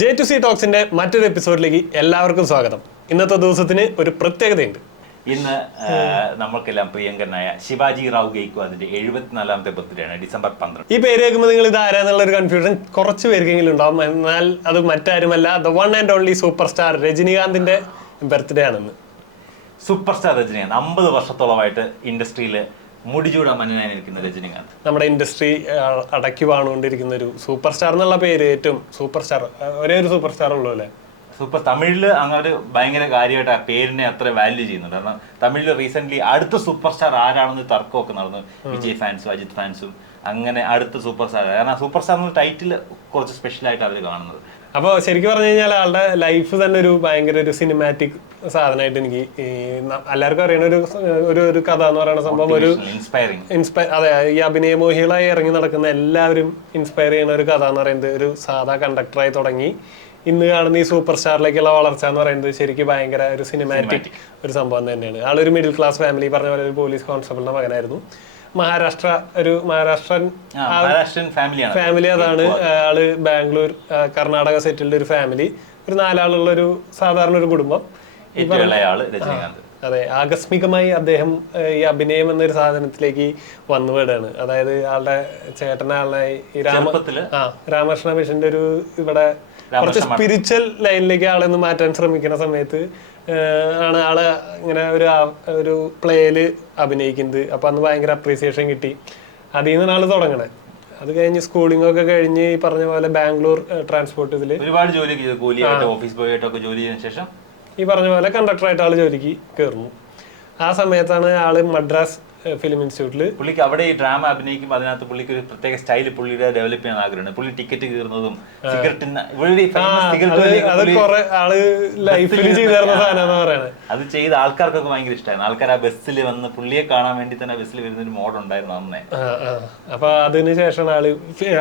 J to C ടോക്സിന്റെ മറ്റൊരു എപ്പിസോഡിലേക്ക് എല്ലാവർക്കും സ്വാഗതം. ഇന്നത്തെ ദിവസത്തിന് ഒരു പ്രത്യേകതയുണ്ട്. ഇന്ന് നമ്മൾക്കെല്ലാം പ്രിയങ്കരനായ ശിവാജി റാവു ഗെയ്ക്കു അതിന്റെ എഴുപത്തിനാലാമത്തെ ബർത്ത്ഡേ ആണ് ഡിസംബർ പന്ത്രണ്ട്. ഈ പേര് കേൾക്കുമ്പോൾ നിങ്ങൾ ഇത് ആരാന്നുള്ള ഒരു കൺഫ്യൂഷൻ കുറച്ച് പേർക്കെങ്കിലും ഉണ്ടാവും. എന്നാൽ അത് മറ്റാരുമല്ല. The one and only super star രജനീകാന്തിന്റെ birthday ആണെന്ന്. Super star Rajinikanth. അമ്പത് വർഷത്തോളമായിട്ട് ഇൻഡസ്ട്രിയിൽ മുടിചൂടാൻ മന്നനായി നിൽക്കുന്ന രജനീകാന്ത്. നമ്മുടെ ഇൻഡസ്ട്രി അടക്കി വാണുകൊണ്ടിരിക്കുന്ന ഒരു സൂപ്പർ സ്റ്റാർ എന്നുള്ള പേര് ഏറ്റവും സൂപ്പർ സ്റ്റാർ ഒരേ ഒരു സൂപ്പർ സ്റ്റാർ ഉള്ളൂ അല്ലേ? സൂപ്പർ തമിഴിൽ അങ്ങനെ ഭയങ്കര കാര്യമായിട്ട് ആ പേരിനെ അത്ര വാല്യൂ ചെയ്യുന്നുണ്ട്. കാരണം തമിഴിൽ റീസെന്റ് അടുത്ത സൂപ്പർ സ്റ്റാർ ആരാണെന്ന് തർക്കമൊക്കെ നടന്നു. വിജയ് ഫാൻസും അജിത് ഫാൻസും അങ്ങനെ അടുത്ത സൂപ്പർ സ്റ്റാർ കാരണം സൂപ്പർ സ്റ്റാർ എന്ന ടൈറ്റിൽ കുറച്ച് സ്പെഷ്യൽ ആയിട്ട് അവർ കാണുന്നത്. അപ്പോൾ ശരിക്കും പറഞ്ഞു കഴിഞ്ഞാൽ ആളുടെ ലൈഫ് തന്നെ ഒരു ഭയങ്കര ഒരു സിനിമാറ്റിക് സാധനമായിട്ട് എനിക്ക് ഈ എല്ലാവർക്കും അറിയണ ഒരു ഒരു ഒരു കഥ എന്ന് പറയുന്ന സംഭവം ഒരു ഇൻസ്പയർ അതെ ഈ അഭിനയ മോഹികളായി ഇറങ്ങി നടക്കുന്ന എല്ലാവരും ഇൻസ്പയർ ചെയ്യുന്ന ഒരു കഥ എന്ന് പറയുന്നത് ഒരു സാധാ കണ്ടക്ടറായി തുടങ്ങി. ഇന്ന് കാണുന്ന ഈ സൂപ്പർ സ്റ്റാറിലേക്കുള്ള വളർച്ച എന്ന് പറയുന്നത് ശരിക്കും ഭയങ്കര ഒരു സിനിമാറ്റിക് ഒരു സംഭവം തന്നെയാണ്. ആളൊരു മിഡിൽ ക്ലാസ് ഫാമിലി പറഞ്ഞ പോലെ ഒരു പോലീസ് കോൺസ്റ്റബിളിന്റെ മകനായിരുന്നു. മഹാരാഷ്ട്ര ഒരു മഹാരാഷ്ട്രൻ ഫാമിലി അതാണ്. ആൾ ബാംഗ്ലൂർ കർണാടക സെറ്റിൽഡ് ഒരു ഫാമിലി ഒരു നാലാളുള്ള ഒരു സാധാരണ ഒരു കുടുംബം. ഏറ്റവും ഇളയ രജനീകാന്ത്. അതെ. ആകസ്മികമായി അദ്ദേഹം ഈ അഭിനയം എന്നൊരു സാധനത്തിലേക്ക് വന്നു വിടുകയാണ്. അതായത് ആളുടെ ചേട്ടനാളുടെ ഈ രാമ ചെറുപ്പത്തിൽ ആ രാമകൃഷ്ണ മിഷന്റെ ഒരു ഇവിടെ കുറച്ച് സ്പിരിച്വൽ ലൈനിലേക്ക് ആളെന്ന് മാറ്റാൻ ശ്രമിക്കുന്ന സമയത്ത് ആണ് ആൾ ഇങ്ങനെ ഒരു ഒരു പ്ലേയിൽ അഭിനയിക്കുന്നത്. അപ്പൊ അന്ന് ഭയങ്കര അപ്രീസിയേഷൻ കിട്ടി. അതിൽ നിന്നാണ് ആൾ തുടങ്ങണേ. അത് കഴിഞ്ഞ് സ്കൂളിംഗ് ഒക്കെ കഴിഞ്ഞ് ഈ പറഞ്ഞ പോലെ ബാംഗ്ലൂർ ട്രാൻസ്പോർട്ട് ഇതിൽ ഒരുപാട് ജോലി ചെയ്തു. കൂലിയായിട്ട് ഓഫീസ് ബോയ് ആയിട്ടൊക്കെ ജോലി ചെയ്തതിനു ശേഷം ഈ പറഞ്ഞ പോലെ കണ്ടക്ടറായിട്ട് ആൾ ജോലിക്ക് കയറുന്നു ആ സമയത്താണ് ആൾ മദ്രാസ് ഫിലിം ഇൻസ്റ്റിറ്റ്യൂട്ടിൽ പുള്ളിക്ക് അവിടെ ഈ ഡ്രാമ അഭിനയിക്കുമ്പോൾ അതിനകത്ത് പുള്ളിക്ക് ഒരു പ്രത്യേക സ്റ്റൈൽ പുള്ളിയുടെ ഡെവലപ്പ് ചെയ്യാൻ ആഗ്രഹമാണ് പുള്ളി ടിക്കറ്റ് കീറുന്നതും സിഗരറ്റ് അത് ചെയ്തു ആൾക്കാർക്കൊക്കെ ഭയങ്കര ഇഷ്ടമായിരുന്നു ആൾക്കാർ ആ ബസ്സിൽ വന്ന് പുള്ളിയെ കാണാൻ വേണ്ടി തന്നെ ബസ്സിൽ വരുന്ന ഒരു മോഡ് ഉണ്ടായിരുന്നു അന്നേ. അപ്പൊ അതിന് ശേഷമാണ് ആൾ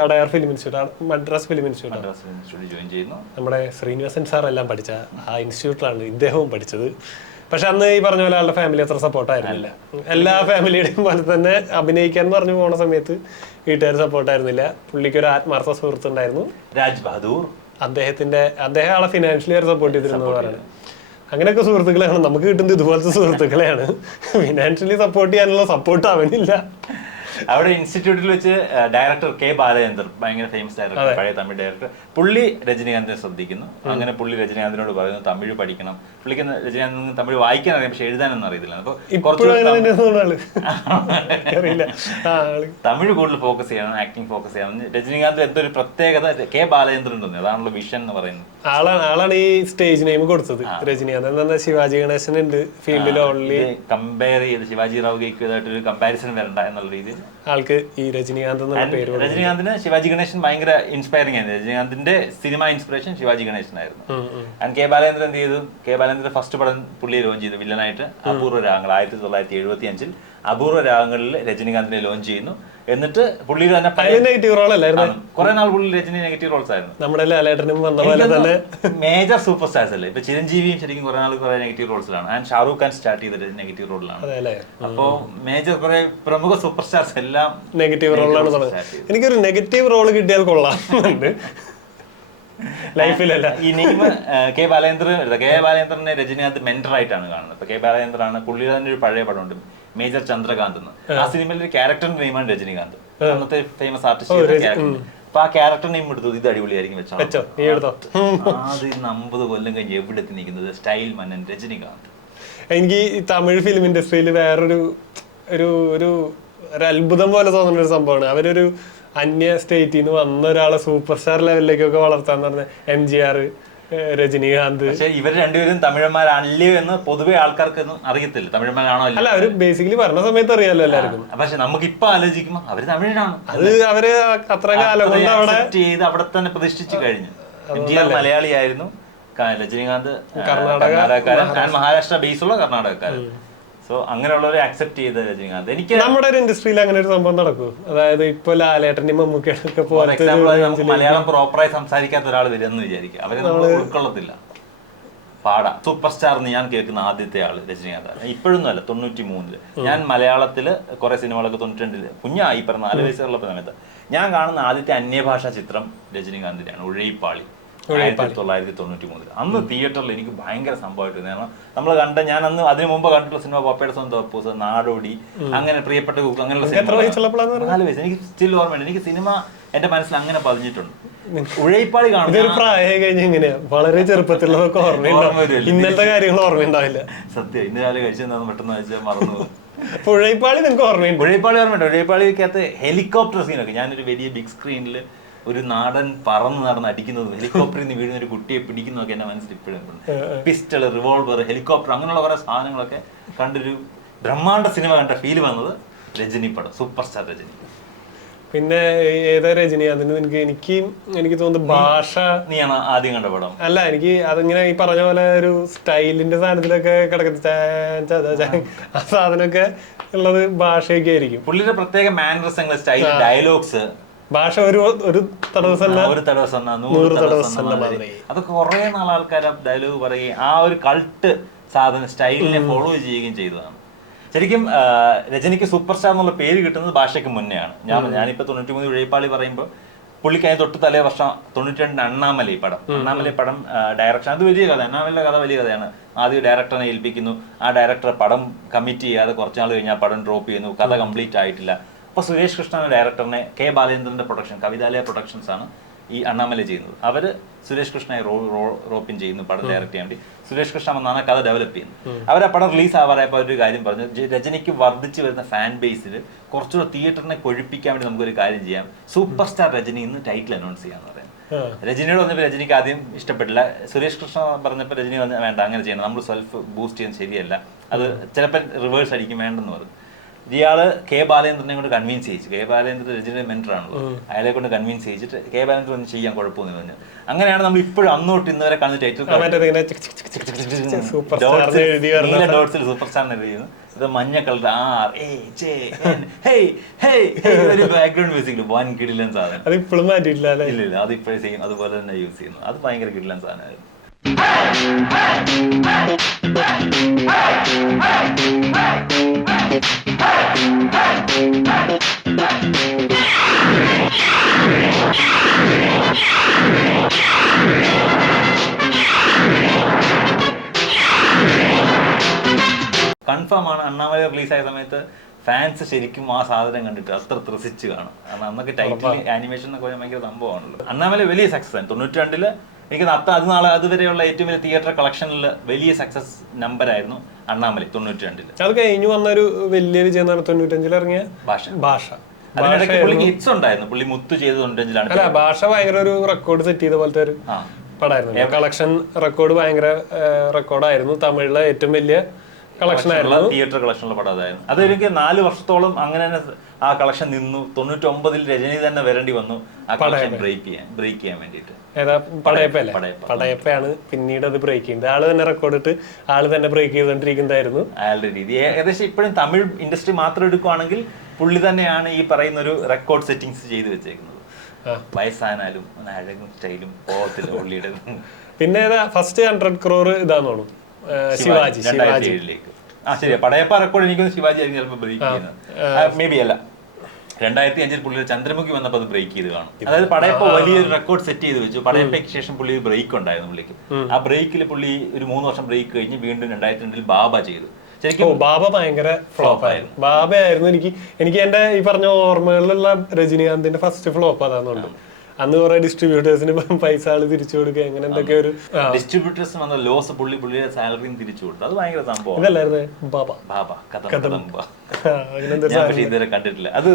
Adyar film institute Madras film institute. Madras film ഇൻസ്റ്റിറ്റ്യൂട്ടിൽ ജോയിൻ ചെയ്യുന്നു. നമ്മുടെ ശ്രീനിവാസൻ സാർ എല്ലാം പഠിച്ച ആ ഇൻസ്റ്റിറ്റ്യൂട്ടിലാണ് ഇദ്ദേഹവും പഠിച്ചത്. പക്ഷെ അന്ന് ഈ പറഞ്ഞ പോലെ ആളുടെ ഫാമിലി അത്ര സപ്പോർട്ടായിരുന്നില്ല എല്ലാ ഫാമിലിയുടെയും പോലെ തന്നെ അഭിനയിക്കാൻ പറഞ്ഞു പോണ സമയത്ത് വീട്ടുകാർ സപ്പോർട്ടായിരുന്നില്ല പുള്ളിക്ക് ഒരു ആത്മാർത്ഥ സുഹൃത്ത് ഉണ്ടായിരുന്നു. രാജ് ബഹദൂർ അദ്ദേഹത്തിന്റെ അദ്ദേഹം ആളെ ഫിനാൻഷ്യലി സപ്പോർട്ട് ചെയ്തിരുന്നു പറയുന്നത്. അങ്ങനെയൊക്കെ സുഹൃത്തുക്കളെയാണ്. നമുക്ക് കിട്ടുന്നത് ഇതുപോലത്തെ സുഹൃത്തുക്കളെയാണ്. ഫിനാൻഷ്യലി സപ്പോർട്ട് ചെയ്യാനുള്ള സപ്പോർട്ട് അവനില്ല. അവിടെ ഇൻസ്റ്റിറ്റ്യൂട്ടിൽ വെച്ച് ഡയറക്ടർ കെ ബാലചന്ദ്രൻ ഭയങ്കര ഫേമസ് ഡയറക്ടർ പഴയ തമിഴ് ഡയറക്ടർ പുള്ളി രജനീകാന്തിനെ ശ്രദ്ധിക്കുന്നു. അങ്ങനെ പുള്ളി രജനീകാന്തിനോട് പറയുന്നു തമിഴ് പഠിക്കണം. പുള്ളിക്ക് രജനീകാന്തിന് തമിഴ് വായിക്കാൻ അറിയാം പക്ഷെ എഴുതാനൊന്നും അറിയത്തില്ല. അപ്പൊ ഇപ്പോഴും അങ്ങനെ തന്നെ തോന്നുന്ന ആൾ? ആൾ. തമിഴ് കൂടുതൽ ഫോക്കസ് ചെയ്യണം ആക്ടിങ് ഫോക്കസ് ചെയ്യണം. രജനീകാന്ത് ഒരു പ്രത്യേകത കെ ബാലചന്ദ്രൻ ഉണ്ടെന്ന് അതാണല്ലോ വിഷൻ എന്ന് പറയുന്നത്. ആളാണ് ആളാണ് ഈ സ്റ്റേജ് നെയിം കൊടുത്തത് രജനീകാന്ത്. എന്താ ശിവാജി ഗണേശൻ ഉണ്ട്? ഫീൽഡിൽ ഓൺലി കമ്പയർ ചെയ്ത് ശിവാജി റാവു ഒരു കമ്പാരിസൺ വരണ്ട എന്നുള്ള രീതിയിൽ ആൾക്ക് ഈ രജനീകാന്ത് എന്നുള്ള പേര്. രജനീകാന്തിന് ശിവാജി ഗണേശൻ ഭയങ്കര ഇൻസ്പയറിംഗ് ആയിരുന്നു. രജനീകാന്തിന്റെ സിനിമ ഇൻസ്പിറേഷൻ ശിവാജി ഗണേശൻ ആയിരുന്നു. ഉം, ഉം. ആൻഡ് കെ ബാലേന്ദ്രൻ എന്ത് ചെയ്തു? കെ ബാലേന്ദ്രൻ ഫസ്റ്റ് പടം പുള്ളി ലോഞ്ച് ചെയ്തു വില്ലനായിട്ട് അപൂർവ രാഗങ്ങൾ. ആയിരത്തി തൊള്ളായിരത്തി എഴുപത്തി അഞ്ചിൽ അപൂർവ രാഗങ്ങളിൽ രജനീകാന്തിനെ ലോഞ്ച് ചെയ്യുന്നു. എന്നിട്ട് പുള്ളി തന്നെ പഴയ നെഗറ്റീവ് റോൾ അല്ലായിരുന്നു? കുറെ നാൾ പുള്ളി രജനി നെഗറ്റീവ് റോൾസ് ആയിരുന്നു. നമ്മുടെ ലാലേട്ടനും വന്ന പോലെ തന്നെ. മേജർ സൂപ്പർ സ്റ്റാർസ് അല്ലേ? ഇപ്പൊ ചിരഞ്ജീവിയും ശരിക്കും കുറെ നാൾ കുറെ നെഗറ്റീവ് റോൾസിലാണ് ആൻഡ് ഷാറൂഖ് ഖാൻ സ്റ്റാർട്ട് ചെയ്തത് നെഗറ്റീവ് റോളിലാണ് അപ്പോ മേജർ കുറെ പ്രമുഖ സൂപ്പർ സ്റ്റാർസ് എല്ലാം നെഗറ്റീവ് റോളിലാണ് എനിക്കൊരു നെഗറ്റീവ് റോൾ കിട്ടിയാൽ കൊള്ളാം ലൈഫിലല്ല. ഈ നെയിം കെ ബാലേന്ദ്രൻ കെ ബാലേന്ദ്രനെ രജനീകാന്ത് മെന്റർ ആയിട്ടാണ് കാണുന്നത്. കെ ബാലേന്ദ്രനാണ് പുള്ളിയുടെ തന്നെ ഒരു പഴയ പടമുണ്ട് മേജർ ചന്ദ്രകാന്ത് എന്ന്. ആ. സിനിമയിൽ ഒരു ക്യാരക്ടറിന്റെ നെയിമാണ് രജനീകാന്ത്. അന്നത്തെ ഫേമസ് ആർട്ടിസ്റ്റ് അപ്പൊ ആ ക്യാരക്ടർ നെയിം എടുത്തു ഇത് അടിപൊളിയായിരിക്കും വെച്ചോ ആദ്യം അമ്പത് കൊല്ലം കഴിഞ്ഞ് എവിടെ എത്തി നിൽക്കുന്നത്? സ്റ്റൈൽ മന്നൻ രജനീകാന്ത്. എനിക്ക് ഈ തമിഴ് ഫിലിം ഇൻഡസ്ട്രിയിൽ വേറൊരു ഒരു ഒരു ഒരു അത്ഭുതം പോലെ തോന്നുന്ന ഒരു സംഭവമാണ്. അവരൊരു അന്യ സ്റ്റേറ്റിൽ നിന്ന് വന്ന ഒരാളെ സൂപ്പർ സ്റ്റാർ ലെവലിലേക്കൊക്കെ വളർത്താന്ന് പറഞ്ഞ എം ജി ആർ രജനീകാന്ത്. പക്ഷേ ഇവർ രണ്ടുപേരും തമിഴന്മാരല്ലയോ എന്ന് പൊതുവെ ആൾക്കാർക്കൊന്നും അറിയത്തില്ല. തമിഴന്മാരാണോ അല്ല അവർ ബേസിക്കലി പറഞ്ഞ സമയത്ത് അറിയാലോ എല്ലാവർക്കും. പക്ഷെ നമുക്ക് ഇപ്പൊ ആലോചിക്കുമ്പോ അവർ തമിഴനാണ്. അത് അവർ അത്ര കാലം ചെയ്ത് അവിടെ തന്നെ പ്രതിഷ്ഠിച്ചു കഴിഞ്ഞു. മലയാളിയായിരുന്നു. രജനീകാന്ത് കർണാടകക്കാരൻ. മഹാരാഷ്ട്ര. ബേസുള്ള ഉള്ള കർണാടകക്കാരൻ സോ അങ്ങനെയുള്ളവരെ അക്സെപ്റ്റ് ചെയ്ത് രജനീകാന്ത് എനിക്ക് നമ്മുടെ ഒരു ഇൻഡസ്ട്രിയിൽ അങ്ങനെ ഒരു സംഭവം നടക്കും. അതായത് ഇപ്പൊ ലാലേട്ടന്റെയും മമ്മൂക്കയുടെ ഫോർ എക്സാമ്പിൾ നമുക്ക് മലയാളം പ്രോപ്പറായി സംസാരിക്കാത്ത ഒരാൾ വരുമെന്ന് വിചാരിക്കുക അവരെ നമ്മൾ ഉൾക്കൊള്ളത്തില്ല. പാടാ. സൂപ്പർ സ്റ്റാർ എന്ന് ഞാൻ കേൾക്കുന്ന ആദ്യത്തെ ആൾ രജനീകാന്ത് ഇപ്പോഴൊന്നും അല്ല തൊണ്ണൂറ്റി മൂന്നിൽ ഞാൻ മലയാളത്തിൽ കുറെ സിനിമകളൊക്കെ തൊണ്ണൂറ്റി രണ്ടിൽ കുഞ്ഞായി പറഞ്ഞ നാല് വയസ്സുള്ള സമയത്ത് ഞാൻ കാണുന്ന ആദ്യത്തെ അന്യഭാഷാ ചിത്രം രജനീകാന്തിന്റെയാണ് ഉഴയിപ്പാളി. ആയിരത്തി തൊള്ളായിരത്തി തൊണ്ണൂറ്റി മൂന്നിൽ അന്ന് തിയേറ്ററിൽ എനിക്ക് ഭയങ്കര സംഭവമായിട്ട്. കാരണം നമ്മൾ കണ്ട ഞാൻ അന്ന് അതിന് മുമ്പ് കണ്ടിട്ടുള്ള സിനിമ പപ്പയുടെ സ്വന്തം അപ്പൂസ് നാടോടി അങ്ങനെ പ്രിയപ്പെട്ട കുക്ക് അങ്ങനെയുള്ള സിനിമ നാല് വയസ്സ്. എനിക്ക് സ്റ്റിൽ ഓർമ്മയുണ്ട്. എനിക്ക് സിനിമ എന്റെ മനസ്സിൽ അങ്ങനെ പതിഞ്ഞിട്ടുണ്ട്. ഉഴയിപ്പാളി കാണും പ്രായം കഴിഞ്ഞ് വളരെ ചെറുപ്പത്തിലുള്ളതൊക്കെ ഓർമ്മ ഓർമ്മയുണ്ടാവും ഇന്നത്തെ കാര്യങ്ങൾ ഓർമ്മയുണ്ടാവില്ല. സത്യം ഇന്ന് കാലം കഴിച്ചെന്ന് പെട്ടെന്ന് വെച്ചാൽ മറന്നു. പുഴയിപ്പാളി നിനക്ക് ഓർമ്മയുണ്ട്. ഉഴയിപ്പാളി ഓർമ്മയുണ്ട്. ഉഴയിപ്പാളിക്കകത്ത് ഹെലികോപ്റ്റർ സീനൊക്കെ ഞാനൊരു വലിയ ബിഗ് സ്ക്രീനിൽ ഒരു നാടൻ പറന്ന് നടന്ന് അടിക്കുന്നതും ഹെലികോപ്റ്ററിൽ നിന്ന് വീഴുന്ന ഒരു കുട്ടിയെ പിടിക്കുന്നതൊക്കെ എന്റെ മനസ്സിൽ ഇപ്പോഴും പിസ്റ്റൾ റിവോൾവർ ഹെലികോപ്റ്റർ അങ്ങനെയുള്ള കുറെ സാധനങ്ങളൊക്കെ കണ്ടൊരു ബ്രഹ്മാണ്ട സിനിമ കണ്ട ഫീൽ വന്നത് രജനി പടം സൂപ്പർ സ്റ്റാർ രജനി. പിന്നെ ഏതാ രജനി? അതിന് എനിക്ക് എനിക്ക് എനിക്ക് തോന്നുന്നു ഭാഷ നീയാണ് ആദ്യം കണ്ട പടം. അല്ല എനിക്ക് അതിങ്ങനെ ഈ പറഞ്ഞ പോലെ ഒരു സ്റ്റൈലിന്റെ സാധനത്തിലൊക്കെ കിടക്കുന്ന ആ സാധനമൊക്കെ ഉള്ളത് ഭാഷയൊക്കെ ആയിരിക്കും. പുള്ളിയുടെ പ്രത്യേക മാനറിസങ്ങൾ സ്റ്റൈൽ ഡയലോഗ്സ് ഭാഷ ഒരു ഒരു തടവസല്ല ഒരു തടസ്സം എന്നാ, നൂറ് തടസ്സം എന്നാ മാതിരി. അതൊക്കെ കുറെ നാൾ ആൾക്കാർ ഡയലോഗ് പറയുകയും ആ ഒരു കൾട്ട് സാധന സ്റ്റൈലിനെ ഫോളോ ചെയ്യുകയും ചെയ്തതാണ്. ശരിക്കും രജനിക്ക് സൂപ്പർ സ്റ്റാർ എന്നുള്ള പേര് കിട്ടുന്നത് ഭാഷയ്ക്ക് മുന്നെയാണ്. ഞാൻ ഞാനിപ്പോ തൊണ്ണൂറ്റി മൂന്ന് ഉഴയപ്പാളി പറയുമ്പോൾ പുള്ളിക്കായ തൊട്ട് തലേ വർഷം തൊണ്ണൂറ്റി രണ്ട് അണ്ണാമലൈ പടം. അണ്ണാമലൈ പടം ഡയറക്ഷൻ അത് വലിയ കഥ അണ്ണാമലൈ കഥ വലിയ കഥയാണ്. ആദ്യം ഡയറക്ടറിനെ ഏൽപ്പിക്കുന്നു. ആ ഡയറക്ടർ പടം കമ്മിറ്റ് ചെയ്യാതെ കുറച്ചാൾ കഴിഞ്ഞാൽ പടം ഡ്രോപ്പ് ചെയ്യുന്നു. കഥ കംപ്ലീറ്റ് ആയിട്ടില്ല. അപ്പൊ സുരേഷ് കൃഷ്ണ എന്ന ഡയറക്ടറിനെ കെ ബാലേന്ദ്രന്റെ പ്രൊഡക്ഷൻ കവിതാലയ പ്രൊഡക്ഷൻസ് ആണ് ഈ അണ്ണാമല ചെയ്യുന്നത്. അവർ സുരേഷ് കൃഷ്ണയെ റോ റോ- റോപ്പിൻ ചെയ്യുന്നു പടം ഡയറക്ട് ചെയ്യാൻ വേണ്ടി. സുരേഷ് കൃഷ്ണ വന്നാണ് കഥ ഡെവലപ്പ് ചെയ്യുന്നത്. അവർ ആ പടം റിലീസ് ആവാറായപ്പോൾ ഒരു കാര്യം പറഞ്ഞു രജനിക്ക് വർദ്ധിച്ചു വരുന്ന ഫാൻ ബേസിൽ കുറച്ചുകൂടെ തിയേറ്ററിനെ കൊഴിപ്പിക്കാൻ വേണ്ടി നമുക്കൊരു കാര്യം ചെയ്യാം. സൂപ്പർ സ്റ്റാർ രജനി എന്ന് ടൈറ്റിൽ അനൗൺസ് ചെയ്യാന്ന് പറയുന്നത് ആ. രജനിയോട് വന്നപ്പോൾ രജനിക്ക് ആദ്യം ഇഷ്ടപ്പെട്ടില്ല. സുരേഷ് കൃഷ്ണ പറഞ്ഞപ്പോൾ രജനി വന്ന് വേണ്ട അങ്ങനെ ചെയ്യണം നമ്മൾ സെൽഫ് ബൂസ്റ്റ് ചെയ്യുന്നത് ശരിയല്ല. അത് ചിലപ്പോൾ റിവേഴ്സ് അടിക്കും വേണ്ടെന്ന് പറഞ്ഞു ഇയാൾ കെ ബാലേന്ദ്രനെ കൊണ്ട് കൺവിൻസ് ചെയ്യിച്ചു കെ ബാലേന്ദ്രൻ രജനിയുടെ മെന്റർ ആണല്ലോ അയാളെ കൊണ്ട് കൺവിൻസ് ചെയ്യിച്ചിട്ട് കെ ബാലേന്ദ്രൻ ഒന്ന് ചെയ്യാൻ കുഴപ്പമൊന്നും പറഞ്ഞു അങ്ങനെയാണ് നമ്മൾ ഇപ്പോഴും അന്നോട്ട് ഇന്ന് വരെ കാണുന്ന ടൈറ്റിൽ സൂപ്പർ സ്റ്റാർ എഴുതി വരുന്ന ഡോട്ട്സിൽ സൂപ്പർ സ്റ്റാർ എഴുതിയിരുന്നു ഇത് മഞ്ഞ colour R A J N hey hey hey ഒരു ബാക്ക്ഗ്രൗണ്ട് മ്യൂസിക് വൻ കിടിലൻ സാധനം അത് ഇപ്പോഴും ഇല്ല ഇല്ല അത് ഇപ്പോഴേ ചെയ്യും അതുപോലെ തന്നെ യൂസ് ചെയ്യുന്നു അത് ഭയങ്കര കിടിലൻ സാധനമായിരുന്നു കൺഫേം ആണ്. അണ്ണാമല റിലീസ് ആയ സമയത്ത് ഫാൻസ് ശരിക്കും ആ സാധനം കണ്ടിട്ട് അത്ര ത്രസിച്ച് കാണും. കാരണം അന്നൊക്കെ ടൈറ്റിൽ ആനിമേഷൻ എന്നൊക്കെ പറയാൻ ഭയങ്കര സംഭവമാണല്ലോ. അണ്ണാമല വലിയ സക്സസ് ആണ് തൊണ്ണൂറ്റി രണ്ടിൽ എനിക്ക് അത്ത അത് നാളെ അതുവരെയുള്ള ഏറ്റവും വലിയ തിയേറ്റർ കളക്ഷനിൽ വലിയ സക്സസ് നമ്പർ ആയിരുന്നു അണ്ണാമല തൊണ്ണൂറ്റി രണ്ടിൽ അത് കഴിഞ്ഞു വന്നൊരു വലിയ വിജയം പറഞ്ഞാൽ തൊണ്ണൂറ്റഞ്ചിൽ ഇറങ്ങിയ ഭാഷ. ഭാഷ. അതിനിടയ്ക്ക് പുള്ളിക്ക് ഹിറ്റ്സ് ഉണ്ടായിരുന്നു. പുള്ളി മുത്തു ചെയ്ത് തൊണ്ണൂറ്റഞ്ചിലാണ് അല്ല ഭാഷ ഭയങ്കര ഒരു റെക്കോർഡ് സെറ്റ് ചെയ്ത പോലത്തെ ഒരു പടമായിരുന്നു കളക്ഷൻ റെക്കോർഡ് ഭയങ്കര റെക്കോർഡായിരുന്നു തമിഴിലെ ഏറ്റവും വലിയ കളക്ഷൻ ആയിരുന്നു. തിയേറ്റർ കളക്ഷനുള്ള പടം അതായിരുന്നു. അത് എനിക്ക് നാല് വർഷത്തോളം അങ്ങനെ തന്നെ ആ കളക്ഷൻ നിന്നു. തൊണ്ണൂറ്റി ഒമ്പതിൽ രജനി തന്നെ വരേണ്ടി വന്നു. ആ കളക്ഷൻ ബ്രേക്ക് ചെയ്യാൻ ബ്രേക്ക് ചെയ്യാൻ വേണ്ടിയിട്ട്. പടയപ്പല്ലേ. പടയപ്പയാണ് പിന്നീട് അത് ബ്രേക്ക് ചെയ്യുന്നത്. ആൾ തന്നെ റെക്കോർഡ് ഇട്ട് ആൾ തന്നെ ബ്രേക്ക് ചെയ്തോണ്ടിരിക്കുന്നതായിരുന്നു അയാളുടെ രീതി. ഏകദേശം ഇപ്പോഴും തമിഴ് ഇൻഡസ്ട്രി മാത്രം എടുക്കുവാണെങ്കിൽ പുള്ളി തന്നെയാണ് ഈ പറയുന്ന ഒരു റെക്കോർഡ് സെറ്റിങ്സ് ചെയ്തു വെച്ചേക്കുന്നത്. വയസ്സാനാലും അഴകും സ്റ്റൈലും പുള്ളിയുടെ പിന്നെ ഫസ്റ്റ് ഹൺഡ്രഡ് ക്രോർ ഇതാന്ന് തോന്നുന്നു. ആ, ശിവാജി ശിവാജി ആ ശരി പടയപ്പ റെക്കോർഡ് എനിക്കൊന്ന് ശിവാജി ആയിരിക്കും ചിലപ്പോൾ ബ്രേക്ക് ചെയ്യുന്നത് മേ ബി അല്ല. രണ്ടായിരത്തി അഞ്ചിൽ പുള്ളി ചന്ദ്രമുഖി വന്നപ്പോൾ അത് ബ്രേക്ക് ചെയ്ത് കാണും. അതായത് പടയപ്പ വലിയൊരു റെക്കോർഡ് സെറ്റ് ചെയ്ത് വെച്ചു. പടയപ്പയ്ക്ക് ശേഷം പുള്ളി ഒരു ബ്രേക്ക് ഉണ്ടായിരുന്നു പുള്ളിക്ക്. ആ ബ്രേക്കിൽ പുള്ളി ഒരു മൂന്ന് വർഷം ബ്രേക്ക് കഴിഞ്ഞ് വീണ്ടും രണ്ടായിരത്തി രണ്ടിൽ ബാബ ചെയ്തു. ശരിക്കും ബാബ ഭയങ്കര ഫ്ലോപ്പ് ആയിരുന്നു. ബാബയായിരുന്നു എനിക്ക് എനിക്ക് എന്റെ ഈ പറഞ്ഞ ഓർമ്മകളിലുള്ള രജനീകാന്തിന്റെ ഫസ്റ്റ് ഫ്ലോപ്പ് അതാന്നുണ്ട് അന്ന് കുറെ ഡിസ്ട്രിബ്യൂട്ടേഴ്സിന് പൈസ ആൾ തിരിച്ചു കൊടുക്കുക അങ്ങനെ എന്തൊക്കെ ഒരു ഡിസ്ട്രിബ്യൂട്ടേഴ്സ് വന്ന ലോസ് പുള്ളി പുള്ളിയുടെ സാലറിയും തിരിച്ചു കൊടുത്തു. അത് ഭയങ്കര സംഭവം ഇതല്ലായിരുന്നു? ബാബ. ബാബ ഞാൻ പക്ഷേ ഇതുവരെ കണ്ടിട്ടില്ല. അത്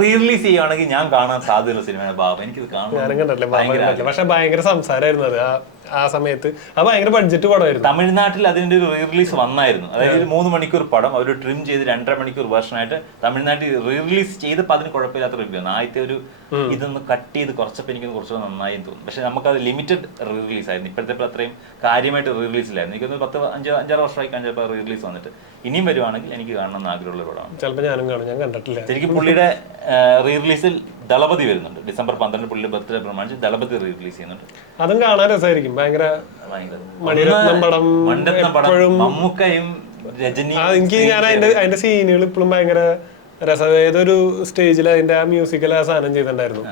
റീറിലീസ് ചെയ്യുകയാണെങ്കിൽ ഞാൻ കാണാൻ സാധ്യതയുള്ള സിനിമയാണ് ബാബ. എനിക്കിത് ഞാനും കാണാൻ പക്ഷെ ഭയങ്കര സംസാരമായിരുന്നു അത്. ആ ആ സമയത്ത്. അത് ഭയങ്കര ബഡ്ജറ്റ് പടമായിരുന്നു. തമിഴ്നാട്ടിൽ അതിന്റെ ഒരു റീ റിലീസ് വന്നായിരുന്നു. അതായത് ഒരു മൂന്ന് മണിക്കൂർ പടം അവർ ട്രിം ചെയ്ത് രണ്ടര മണിക്കൂർ വേർഷനായിട്ട് തമിഴ്നാട്ടിൽ റീ റിലീസ് ചെയ്തപ്പോൾ അതിന് കുഴപ്പമില്ലാത്ത റിവ്യൂ ആണ്. ആദ്യത്തെ ഒരു ഇതൊന്ന് കട്ട് ചെയ്ത് കുറച്ചപ്പോൾ എനിക്ക് കുറച്ചുകൂടെ നന്നായി തോന്നുന്നു. പക്ഷെ നമുക്ക് അത് ലിമിറ്റഡ് റീ റിലീസ് ആയിരുന്നു. ഇപ്പോഴത്തെ അത്രയും കാര്യമായിട്ട് റീ റിലീസിലായിരുന്നു എനിക്കൊന്ന് പത്ത് അഞ്ച് അഞ്ചാറ് വർഷമായി കഴിഞ്ഞപ്പോൾ റീ റിലീസ് വന്നിട്ട്. ഇനിയും വരുവാണെങ്കിൽ എനിക്ക് കാണണം എന്ന് ആഗ്രഹമുള്ള ഒരു പടമാണ്. ചിലപ്പോൾ ഞാനും കാണും. ഞാൻ കണ്ടിട്ടില്ല. ശരിക്കും പുള്ളിയുടെ റീ റിലീസിൽ ദളപതി വരുന്നുണ്ട്. ഡിസംബർ പന്ത്രണ്ട് പുള്ളി ബർത്ത്ഡേ പ്രമാണിച്ച് ദളപതി റിലീസ് ചെയ്യുന്നുണ്ട്. അതും കാണാൻ രസമായിരിക്കും. ഭയങ്കര മണിരത്നം പടം പടം. മമ്മൂക്കയും രജനി എനിക്ക് ഞാൻ അതിന്റെ അതിന്റെ സീനുകൾ ഇപ്പോഴും ഭയങ്കര രസം ഏതൊരു സ്റ്റേജിൽ അതിന്റെ ആ മ്യൂസിക്കൽ ആ സാധനം ചെയ്തിട്ടുണ്ടായിരുന്നു.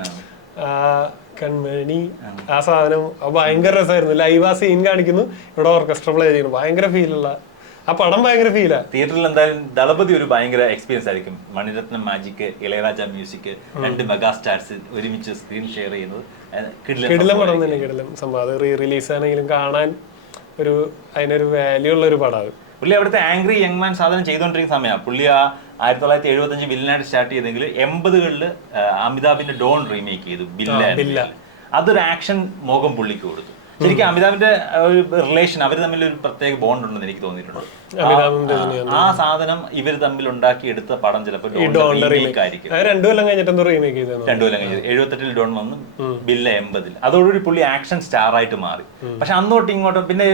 ആ. കൺമണി ആ സാധനം ഭയങ്കര രസമായിരുന്നു. ലൈവ് ആ സീൻ കാണിക്കുന്നു. ഇവിടെ ഓർക്കസ്ട്ര പ്ലേ ചെയ്യുന്നു. ഭയങ്കര ഫീലുള്ള ആ പടം ഭയങ്കര ഫീലാ. തിയേറ്ററിൽ എന്തായാലും ദളപതി ഒരു ഭയങ്കര എക്സ്പീരിയൻസ് ആയിരിക്കും. മണിരത്നം മാജിക് ഇളയരാജ മ്യൂസിക് രണ്ട് മെഗാ സ്റ്റാർസ് ഒരുമിച്ച് സ്ക്രീൻ ഷെയർ ചെയ്യുന്നത്. ഏഹ് കിടിലൻ കിടിലം പടം തന്നെ കിടിലം സംഭവം. അത് റീ റിലീസ് ആണെങ്കിലും കാണാൻ ഒരു അതിനൊരു വാല്യൂ ഉള്ള ഒരു പടമാണ് പുള്ളി അവിടുത്തെ ആംഗ്രി യങ് മാൻ സാധനം ചെയ്തുകൊണ്ടിരിക്കുന്ന സമയമാണ് പുള്ളി ആ ആയിരത്തി തൊള്ളായിരത്തി എഴുപത്തി അഞ്ച് വില്ലനായിട്ട് സ്റ്റാർട്ട് ചെയ്തെങ്കിൽ എൺപതുകളിൽ അമിതാഭിന്റെ ഡോൺ റീമേക്ക് ചെയ്തു. ബില്ല ബില്ല. അതൊരു ആക്ഷൻ മോഹം പുള്ളിക്ക് കൊടുത്തു. ശരിക്കും അമിതാഭിന്റെ ഒരു റിലേഷൻ അവർ തമ്മിൽ ഒരു പ്രത്യേക ബോണ്ട് ഉണ്ടെന്ന് എനിക്ക് തോന്നിയിട്ടുണ്ട്. ആ- സാധനം ഇവർ തമ്മിൽ ഉണ്ടാക്കി എടുത്ത പടം ചിലപ്പോൾ രണ്ടു കൊല്ലം കഴിഞ്ഞിട്ട് റീമേക്ക് രണ്ടു കൊല്ലം എഴുപത്തെട്ടിൽ ഡോൺ വന്നു ബില്ല എൺപതിൽ. അതോടുകൂടി പുള്ളി ആക്ഷൻ സ്റ്റാർ ആയിട്ട് മാറി. പക്ഷെ അന്നോട്ട് ഇങ്ങോട്ടും പിന്നെ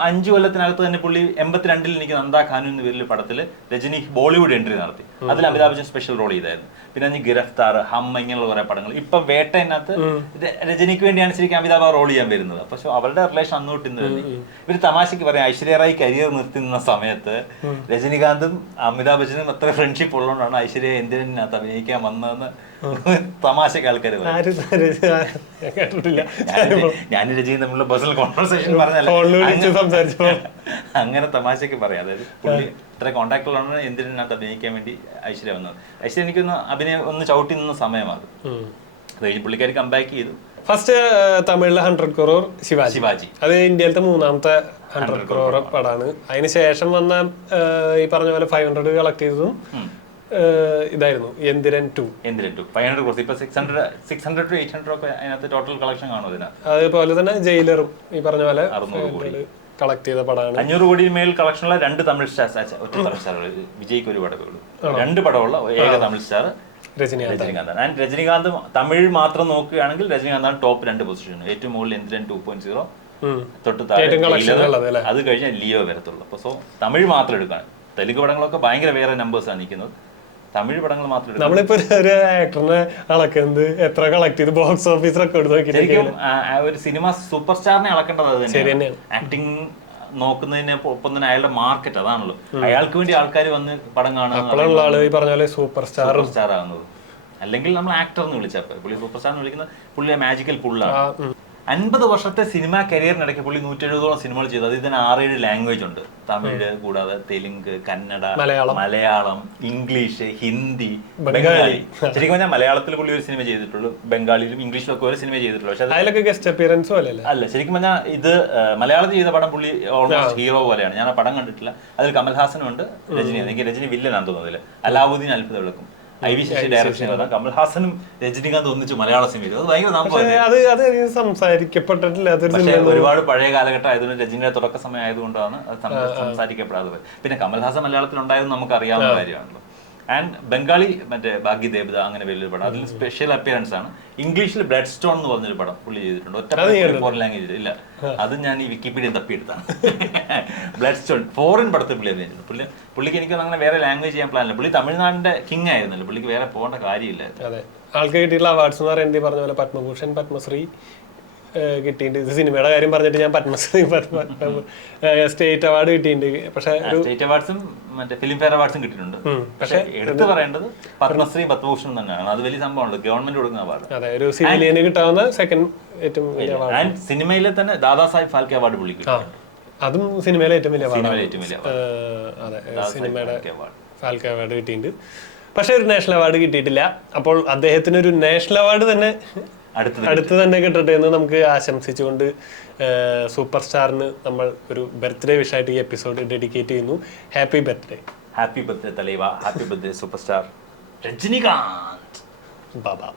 അഞ്ചു കൊല്ലത്തിനകത്ത് തന്നെ പുള്ളി എൺപത്തിരണ്ടിൽ എനിക്ക് നന്ദാ ഖാനു എന്ന പേരിൽ പടത്തിൽ രജനി ബോളിവുഡ് എൻട്രി നടത്തി. അതിൽ അമിതാഭ് ബച്ചൻ സ്പെഷ്യൽ റോൾ ചെയ്തായിരുന്നു. പിന്നെ അഞ്ച് ഗിരഫ്താർ ഹം ഇങ്ങനെയുള്ള കുറെ പടങ്ങൾ. ഇപ്പൊ വേട്ടനകത്ത് ര- രജനിക്ക് വേണ്ടിയാണ് ശരിക്കും അമിതാഭ് റോൾ ചെയ്യാൻ വരുന്നത്. പക്ഷെ അവരുടെ റിലേഷൻ അന്നോട്ട് ഇന്ന് തന്നെ. ഇവർ തമാശക്ക് പറയാം ഐശ്വര്യ റായ് കരിയർ നിർത്തുന്ന സമയത്ത് രജനികാന്തും അമിതാഭ് ബച്ചനും അത്ര ഫ്രണ്ട്ഷിപ്പ് ഉള്ളതുകൊണ്ടാണ് ഐശ്വര്യ എന്തിനകത്ത് അഭിനയിക്കാൻ വന്നതെന്ന് തമാശക്ക് ആൾക്കാർ ഞാൻ കേട്ടിട്ടില്ല. ഞാൻ രജയും തമ്മിലുള്ള പേഴ്സണൽ കോൺവെർസേഷൻ ഫോണിൽ വിളിച്ച് പറഞ്ഞല്ല അങ്ങനെ തമാശക്ക് പറയാം. അതായത് പുള്ളി ഇത്ര കോണ്ടാക്ട് ഉള്ളതാണ് എന്തിനകത്ത് അഭിനയിക്കാൻ വേണ്ടി ഐശ്വര്യ വന്നത്? ഐശ്വര്യ എനിക്കൊന്ന് അഭിനയം ഒന്ന് ചവിട്ടി നിന്ന സമയമാണ് അത് കഴിഞ്ഞ് പുള്ളിക്കാർ കമ്പാക്ക് ചെയ്തു. ഫസ്റ്റ് തമിഴിലെ ഹൺഡ്രഡ് ക്രോർ ശിവാജി. ശിവാജി. അത് ഇന്ത്യയിലത്തെ മൂന്നാമത്തെ ഹൺഡ്രഡ് ക്രോർ പടാണ്. അതിന് ശേഷം വന്ന ഈ പറഞ്ഞ പോലെ ഫൈവ് ഹൺഡ്രഡ് കളക്ട് ചെയ്തതും ഇതായിരുന്നു. Enthiran two. Enthiran two. Five hundred crores ഇപ്പൊ six hundred six hundred two eight hundred ഒക്കെ അതിനകത്ത് ടോട്ടൽ കളക്ഷൻ കാണും ഇതിനകത്ത് അതുപോലെ തന്നെ ജയിലറും ഈ പറഞ്ഞ പോലെ അറുന്നൂറ് കോടി. കളക്ട് ചെയ്ത പടമാണ് അഞ്ഞൂറ് കോടി മേൽ കളക്ഷനുള്ള രണ്ട് തമിഴ് സ്റ്റാർ ഒറ്റ തമിഴ് സ്റ്റാർ വിജയ്ക്ക് ഒരു പടമേ ഉള്ളൂ. രണ്ട് പടമുള്ള ഏക തമിഴ് സ്റ്റാർ രജനികാന്ത്. ആൻഡ് രജനികാന്ത് തമിഴ് മാത്രം നോക്കുകയാണെങ്കിൽ രജനികാന്താണ് ടോപ്പ് രണ്ട് പൊസിഷൻ ഏറ്റവും മുകളിൽ എന്തിരൻ ടു പോയിന്റ് സീറോ തൊട്ട് താഴെ? അത് കഴിഞ്ഞാൽ ലിയോ വരത്തുള്ളൂ. അപ്പോൾ സോ തമിഴ് മാത്രം എടുക്കാൻ. തെലുങ്ക് പടങ്ങളൊക്കെ ഭയങ്കര വേറെ നമ്പേഴ്സാണ് നിൽക്കുന്നത്. തമിഴ് പടങ്ങൾ മാത്രമേ നമ്മളിപ്പോ ഒരു- ആക്ടറിനെ അളക്കുന്നത് എത്ര കളക്ട് ചെയ്ത് ബോക്സ് ഓഫീസ് റെക്കോർഡ് നോക്കിയിട്ട് ഒരു സിനിമ സൂപ്പർ സ്റ്റാറിനെ അളക്കേണ്ടത് അത് തന്നെയാണ്. ആക്ടിങ് നോക്കുന്നതിന് ഒപ്പം തന്നെ അയാളുടെ മാർക്കറ്റ് അതാണല്ലോ. അയാൾക്ക് വേണ്ടി ആൾക്കാർ വന്ന് പടം കാണുന്നത് സൂപ്പർ സ്റ്റാർ സ്റ്റാർ ആകുന്നത് അല്ലെങ്കിൽ നമ്മൾ ആക്ടർ എന്ന് വിളിച്ചപ്പോൾ. പുള്ളി സൂപ്പർ സ്റ്റാർ എന്ന് വിളിക്കുന്നത് പുള്ളിയെ മാജിക്കൽ പുള്ളാണ് അൻപത് വർഷത്തെ സിനിമ കരിയറിനിടയ്ക്ക് പുള്ളി നൂറ്റി എഴുപതോളം സിനിമകൾ ചെയ്തു. അത് ഇതിന് ആറേഴ് ലാംഗ്വേജ് ഉണ്ട്. തമിഴ് കൂടാതെ തെലുങ്ക് കന്നഡ മലയാളം. മലയാളം ഇംഗ്ലീഷ് ഹിന്ദി ബംഗാളി. ശരിക്കും പറഞ്ഞാൽ മലയാളത്തിൽ പുള്ളി ഒരു സിനിമ ചെയ്തിട്ടുള്ളൂ. ബംഗാളിയിലും ഇംഗ്ലീഷിലും ഒക്കെ ഒരു സിനിമ ചെയ്തിട്ടുള്ളൂ. പക്ഷെ അതിലൊക്കെ ഗസ്റ്റ് അപ്പിയറൻസും അല്ലല്ലേ അല്ല? ശരിക്കും പറഞ്ഞാൽ ഇത് മലയാളത്തിൽ ചെയ്ത പടം പുള്ളി ഓൾമോസ്റ്റ് ഹീറോ പോലെയാണ്. ഞാൻ ആ പടം കണ്ടിട്ടില്ല. അതിൽ കമൽഹാസനും ഉണ്ട് രജനിയാണ്. എനിക്ക് രജനി വില്ലനാണ് തോന്നുന്നത് അതിൽ അലാവുദ്ദീൻ അത്ഭുത വിളക്കും. ഐ വി ശശി ഡയറക്ഷൻ ചെയ്ത കമൽഹാസനും രജനികാന്ത് ഒന്നിച്ച് മലയാള സിനിമ ചെയ്തു. അത് ഭയങ്കര അത് അത് പക്ഷേ ഒരുപാട് പഴയ കാലഘട്ടം ആയതുകൊണ്ട് രജനിയുടെ തുടക്ക സമയം ആയതുകൊണ്ടാണ് അത് സംസാരിക്കപ്പെടാതെ പിന്നെ കമൽഹാസൻ മലയാളത്തിൽ ഉണ്ടായത് നമുക്ക് അറിയാവുന്ന കാര്യമാണല്ലോ. ആൻഡ് ബംഗാളി മറ്റേ ഭാഗ്യ ദേവത അങ്ങനെ വലിയൊരു പടം. അതിൽ സ്പെഷ്യൽ അപ്പിയറൻസ് ആണ്. ഇംഗ്ലീഷിൽ ബ്ലഡ് സ്റ്റോൺ എന്ന് പറഞ്ഞൊരു പടം പുള്ളി ചെയ്തിട്ടുണ്ട്. ഒറ്റ ഫോറിൻ ലാംഗ്വേജിൽ ഇല്ല. അത് ഞാൻ ഈ വിക്കിപീഡിയ തപ്പിയെടുത്താണ്. ബ്ലഡ് സ്റ്റോൺ ഫോറിൻ പടത്തിൽ പുള്ളി അഭിനയിച്ചിട്ടുണ്ട് പുള്ളി പുള്ളിക്ക് എനിക്ക് അങ്ങനെ വേറെ ലാംഗ്വേജ് ചെയ്യാൻ പ്ലാനില്ല പുള്ളി തമിഴ്നാടിന്റെ കിങ് ആയിരുന്നല്ലോ. പുള്ളിക്ക് വേറെ പോകേണ്ട കാര്യമില്ല ആൾക്ക് കിട്ടിയിട്ടുള്ള അവാർഡ്സ് എന്ന് പറയുന്നത് പറഞ്ഞ പോലെ പത്മഭൂഷൺ പത്മശ്രീ കിട്ടിയിട്ടുണ്ട്. സിനിമയുടെ കാര്യം പറഞ്ഞിട്ട് ഞാൻ പത്മശ്രീ പത്മ സ്റ്റേറ്റ് അവാർഡ് കിട്ടിയിട്ടുണ്ട്. പക്ഷെ സ്റ്റേറ്റ് അവാർഡ്സും മറ്റേ ഫിലിം ഫെയർ അവാർഡ്സും കിട്ടിയിട്ടുണ്ട്. പക്ഷെ എടുത്തു പറയേണ്ടത് പത്മശ്രീ പത്മഭൂഷൺ തന്നെയാണ്. അത് വലിയ സംഭവമാണ് ഗവൺമെന്റ് കൊടുക്കുന്ന അവാർഡ്. അതെ ഒരു സിവിലിയന് കിട്ടാവുന്ന സെക്കൻഡ് ഏറ്റവും വലിയ അവാർഡ്. സിനിമയിലെ തന്നെ ദാദാ സാഹിബ് ഫാൽക്കെ അവാർഡ് വിളിക്കും അതും സിനിമയിലെ ഏറ്റവും വലിയ അവാർഡ്. അതെ സിനിമയുടെ ഫാൽക്കെ അവാർഡ് കിട്ടിയിട്ടുണ്ട്. പക്ഷെ ഒരു നാഷണൽ അവാർഡ് കിട്ടിയിട്ടില്ല. അപ്പോൾ അദ്ദേഹത്തിന് ഒരു നാഷണൽ അവാർഡ് തന്നെ അടുത്ത് തന്നെ കിട്ടട്ടെ എന്ന് നമുക്ക് ആശംസിച്ചുകൊണ്ട് സൂപ്പർ സ്റ്റാറിന് നമ്മൾ ഒരു ബർത്ത്ഡേ വിഷയമായിട്ട് ഈ എപ്പിസോഡ് ഡെഡിക്കേറ്റ് ചെയ്യുന്നു. Happy birthday happy birthday തലൈവ. Happy birthday super star Rajinikanth. Baba.